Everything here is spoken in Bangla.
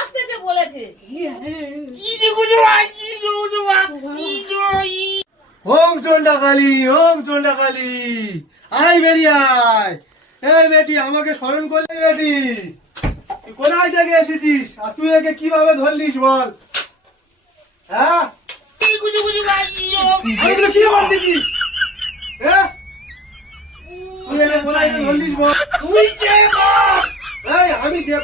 আসতেছে বলেছে। ওম চন্ডাকালী, ওম চন্ডাকালী, আয় বেরিয়ে আয়। এই বেটি, আমাকে স্মরণ করলে বেটি? তুই কোথায় থেকে এসেছিস আর তুই একে কিভাবে ধরলিস বল? হ্যাঁ, আমি তো কি বলতেছিস? হ্যাঁ, তুই একে কোথায় ধরলিস বল? তুই কে বল? এই আমি যে